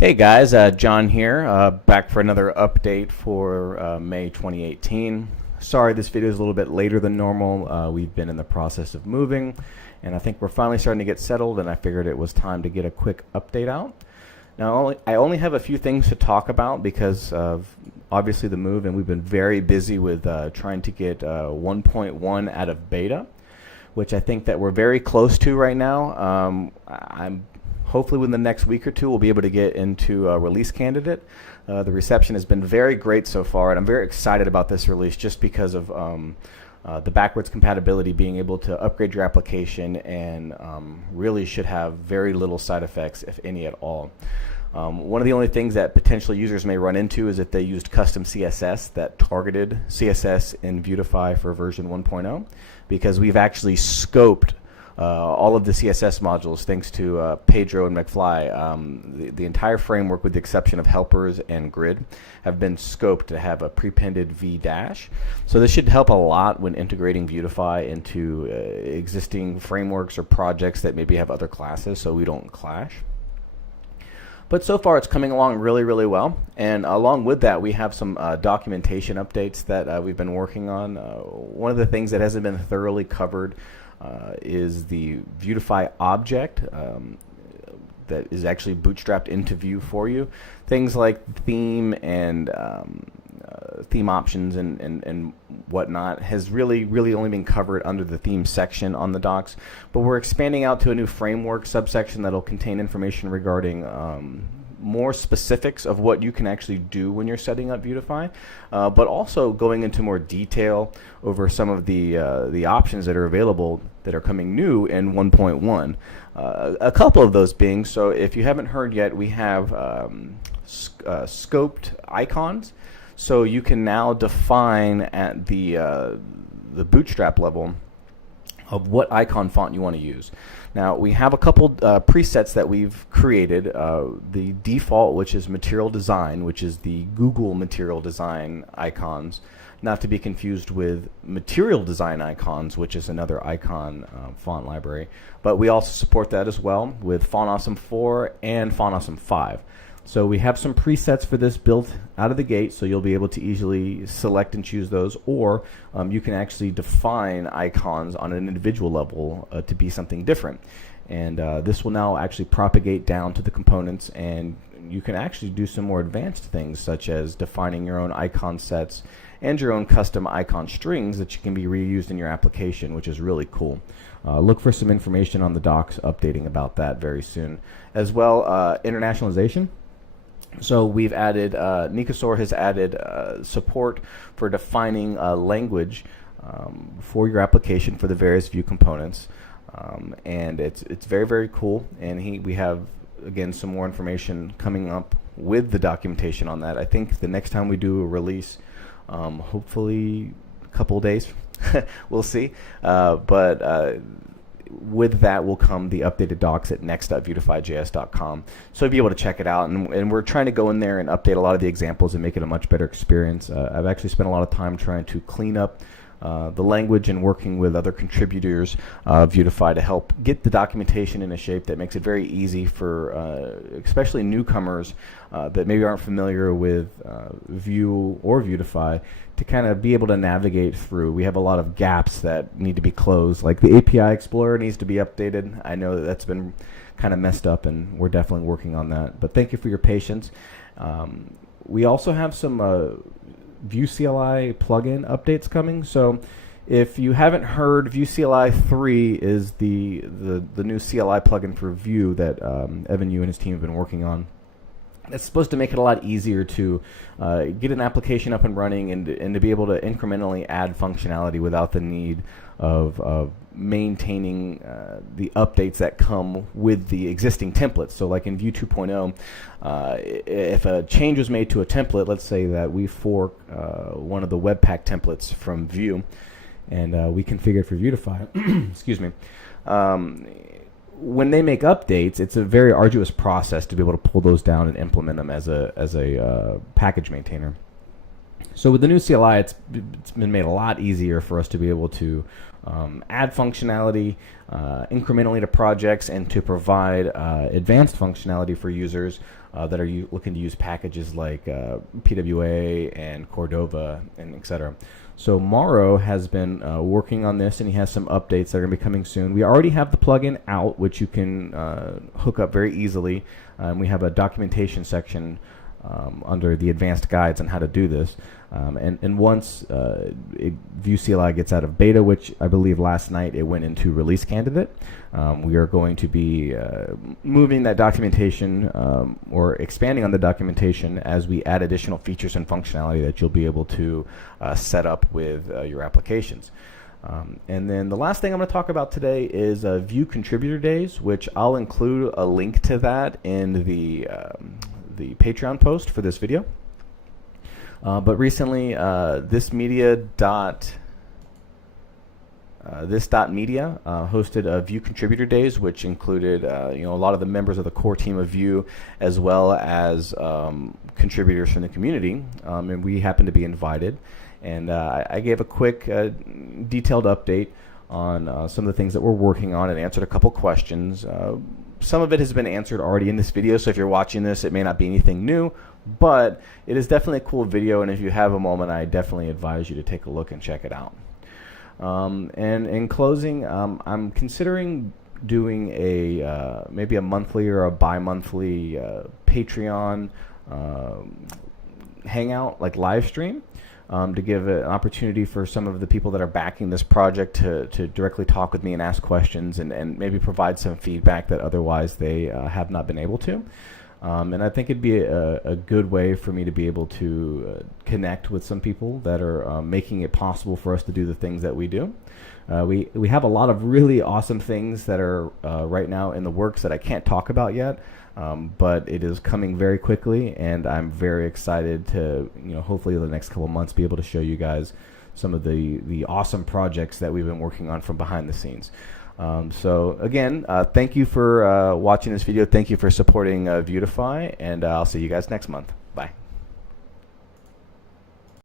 Hey guys, John here, back for another update for May 2018. Sorry this video is a little bit later than normal. We've been in the process of moving, and I think we're finally starting to get settled, and I figured it was time to get a quick update out. Now, I only have a few things to talk about because of obviously the move, and we've been very busy with trying to get 1.1 out of beta, which I think that we're very close to right now. I'm hopefully within the next week or two we'll be able to get into a release candidate. The reception has been very great so far, and I'm very excited about this release just because of the backwards compatibility, being able to upgrade your application, and really should have very little side effects, if any at all. One of the only things that potential users may run into is if they used custom CSS that targeted CSS in Vuetify for version 1.0, because we've actually scoped all of the CSS modules thanks to Pedro and McFly. The entire framework, with the exception of helpers and grid, have been scoped to have a prepended V dash. So this should help a lot when integrating Vuetify into existing frameworks or projects that maybe have other classes so we don't clash. But so far it's coming along really, really well. And along with that, we have some documentation updates that we've been working on. One of the things that hasn't been thoroughly covered is the Vuetify object that is actually bootstrapped into Vue for you. Things like theme and theme options and whatnot has really only been covered under the theme section on the docs, but we're expanding out to a new framework subsection that'll contain information regarding more specifics of what you can actually do when you're setting up Vuetify, but also going into more detail over some of the options that are available that are coming new in 1.1. A couple of those being, so if you haven't heard yet, we have scoped icons. So you can now define at the bootstrap level of what icon font you want to use. Now we have a couple presets that we've created. The default, which is material design, which is the Google material design icons, not to be confused with material design icons, which is another icon font library. But we also support that as well with Font Awesome 4 and Font Awesome 5. So we have some presets for this built out of the gate, so you'll be able to easily select and choose those, or you can actually define icons on an individual level to be something different. And this will now actually propagate down to the components, and you can actually do some more advanced things, such as defining your own icon sets and your own custom icon strings that you can be reused in your application, which is really cool. Look for some information on the docs updating about that very soon. As well, internationalization. So we've added, Nikosor has added support for defining language for your application for the various Vue components, and it's very cool. And we have, again, some more information coming up with the documentation on that. I think the next time we do a release, hopefully a couple of days, we'll see. But with that will come the updated docs at next.vuetifyjs.com, so you'll be able to check it out. And we're trying to go in there and update a lot of the examples and make it a much better experience. I've actually spent a lot of time trying to clean up the language and working with other contributors of Vuetify to help get the documentation in a shape that makes it very easy for especially newcomers that maybe aren't familiar with Vue or Vuetify to kind of be able to navigate through. We have a lot of gaps that need to be closed, like the API Explorer needs to be updated. I know that that's been kind of messed up, and we're definitely working on that. But thank you for your patience. We also have some Vue CLI plugin updates coming. So if you haven't heard, Vue CLI 3 is the new CLI plugin for Vue that Evan Yu and his team have been working on. It's supposed to make it a lot easier to get an application up and running and to be able to incrementally add functionality without the need of maintaining the updates that come with the existing templates. So like in Vue 2.0, if a change was made to a template, let's say that we fork one of the Webpack templates from Vue and we configure it for Vuetify, excuse me, when they make updates, it's a very arduous process to be able to pull those down and implement them as a package maintainer. So with the new CLI, it's been made a lot easier for us to be able to add functionality incrementally to projects and to provide advanced functionality for users that are looking to use packages like PWA and Cordova and etc. So Mauro has been working on this, and he has some updates that are going to be coming soon. We already have the plugin out, which you can hook up very easily. We have a documentation section under the advanced guides on how to do this. And once Vue CLI gets out of beta, which I believe last night it went into release candidate, we are going to be moving that documentation or expanding on the documentation as we add additional features and functionality that you'll be able to set up with your applications. And then the last thing I'm going to talk about today is Vue Contributor Days, which I'll include a link to that in the Patreon post for this video. But recently, this media hosted Vue Contributor Days, which included a lot of the members of the core team of Vue, as well as contributors from the community, and we happened to be invited. And I gave a quick, detailed update on some of the things that we're working on and answered a couple questions. Some of it has been answered already in this video, so if you're watching this, it may not be anything new, but it is definitely a cool video, and if you have a moment, I definitely advise you to take a look and check it out. And in closing, I'm considering doing maybe a monthly or a bi-monthly Patreon hangout, like live stream, to give an opportunity for some of the people that are backing this project to directly talk with me and ask questions and maybe provide some feedback that otherwise they have not been able to. And I think it'd be a good way for me to be able to connect with some people that are making it possible for us to do the things that we do. We have a lot of really awesome things that are right now in the works that I can't talk about yet, but it is coming very quickly, and I'm very excited to, hopefully in the next couple months be able to show you guys some of the awesome projects that we've been working on from behind the scenes. So again, thank you for watching this video. Thank you for supporting Vuetify, and I'll see you guys next month.